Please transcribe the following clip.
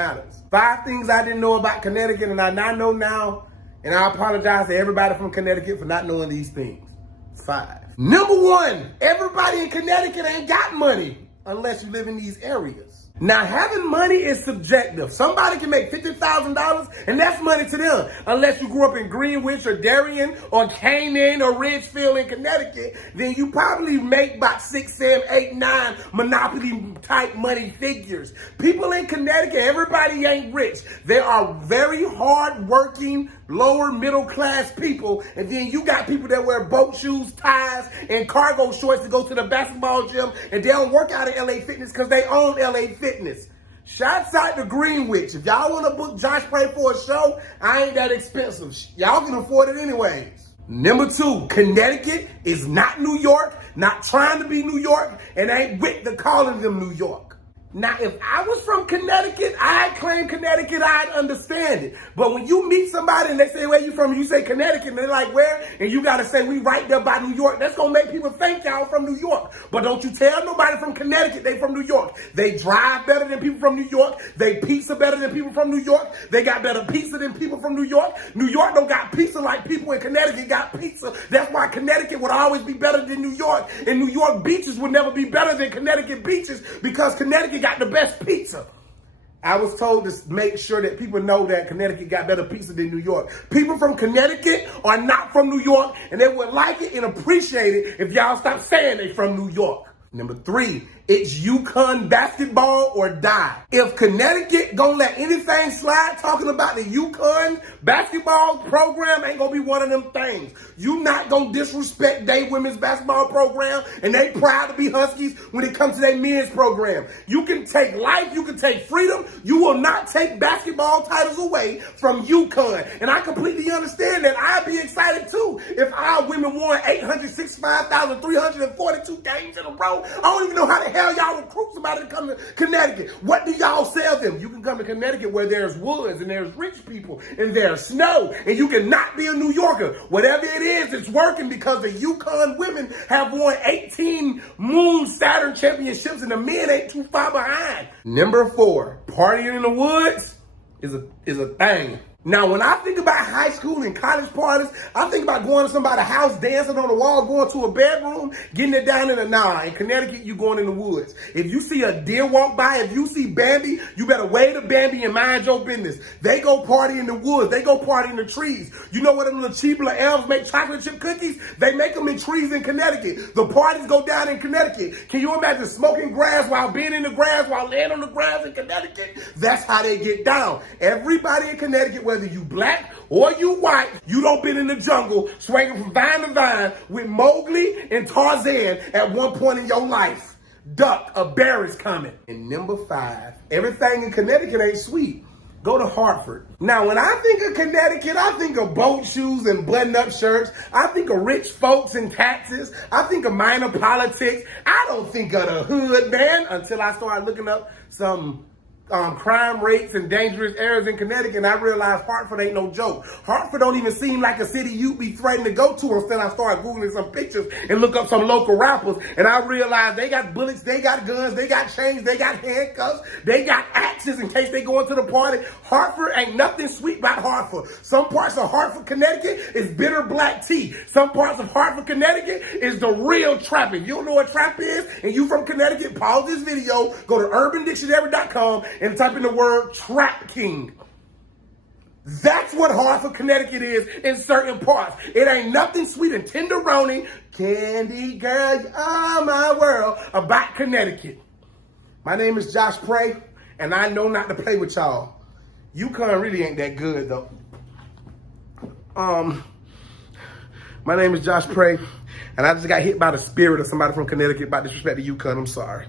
matters. 5 things I didn't know about Connecticut and I now know now, and I apologize to everybody from Connecticut for not knowing these things. 5. Number 1, everybody in Connecticut ain't got money unless you live in these areas. Now, having money is subjective. Somebody can make $50,000 and that's money to them. Unless you grew up in Greenwich or Darien or Canaan or Ridgefield in Connecticut, then you probably make about 6, 7, 8, 9 Monopoly type money figures. People in Connecticut, everybody ain't rich. They are very hard working, lower middle class people. And then you got people that wear boat shoes, ties, and cargo shorts to go to the basketball gym, and they don't work out at LA Fitness because they own LA Fitness. Shouts out to Greenwich. If y'all want to book Josh Pray for a show, I ain't that expensive. Y'all can afford it anyways. Number 2, Connecticut is not New York, not trying to be New York, and ain't with the calling them New York. Now, if I was from Connecticut, I'd claim Connecticut, I'd understand it. But when you meet somebody and they say, where you from? You say Connecticut, and they're like, where? And you got to say, we right there by New York. That's going to make people think y'all from New York. But don't you tell nobody from Connecticut they from New York. They drive better than people from New York. They pizza better than people from New York. They got better pizza than people from New York. New York don't got pizza like people in Connecticut got pizza. That's why Connecticut would always be better than New York. And New York beaches would never be better than Connecticut beaches because Connecticut got the best pizza. I was told to make sure that people know that Connecticut got better pizza than New York. People from Connecticut are not from New York, and they would like it and appreciate it if y'all stop saying they from New York. Number 3, it's Yukon Basketball or die. If Connecticut gonna let anything slide talking about the Yukon Basketball program, ain't gonna be one of them things. You not gonna disrespect their women's basketball program, and they proud to be Huskies when it comes to their men's program. You can take life, you can take freedom, you will not take basketball titles away from Yukon. And I completely understand that. I'd be excited too if our women won 865,342 games in a row. I don't even know how the hell y'all recruit somebody to come to Connecticut. What do y'all sell them? You can come to Connecticut where there's woods and there's rich people and there's snow, and you cannot be a New Yorker. Whatever it is, it's working because the Yukon women have won 18 Moon Saturn championships and the men ain't too far behind. Number 4, partying in the woods is a thing. Now, when I think about high school and college parties, I think about going to somebody's house, dancing on the wall, going to a bedroom, getting it down in the in Connecticut, you going in the woods. If you see a deer walk by, if you see Bambi, you better wave to Bambi and mind your business. They go party in the woods. They go party in the trees. You know where them little cheap little elves make chocolate chip cookies? They make them in trees in Connecticut. The parties go down in Connecticut. Can you imagine smoking grass while being in the grass, while laying on the grass in Connecticut? That's how they get down. Everybody in Connecticut, whether you black or you white, you don't been in the jungle swinging from vine to vine with Mowgli and Tarzan at one point in your life. Duck, a bear is coming. And number 5, everything in Connecticut ain't sweet. Go to Harford. Now, when I think of Connecticut, I think of boat shoes and button-up shirts. I think of rich folks and taxes. I think of minor politics. I don't think of the hood, man, until I started looking up some crime rates and dangerous areas in Connecticut, and I realized Hartford ain't no joke. Hartford don't even seem like a city you'd be threatened to go to. Instead, I started Googling some pictures and look up some local rappers, and I realized they got bullets, they got guns, they got chains, they got handcuffs, they got axes in case they go into the party. Hartford ain't nothing sweet about Hartford. Some parts of Hartford, Connecticut is bitter black tea. Some parts of Hartford, Connecticut is the real trap. If you don't know what trap is, and you from Connecticut, pause this video, go to urbandictionary.com and type in the word Trap King. That's what Harford, Connecticut is in certain parts. It ain't nothing sweet and tenderoni, candy girl, you are my world, about Connecticut. My name is Josh Pray, and I know not to play with y'all. Yukon really ain't that good, though. My name is Josh Pray, and I just got hit by the spirit of somebody from Connecticut about disrespect to Yukon. I'm sorry.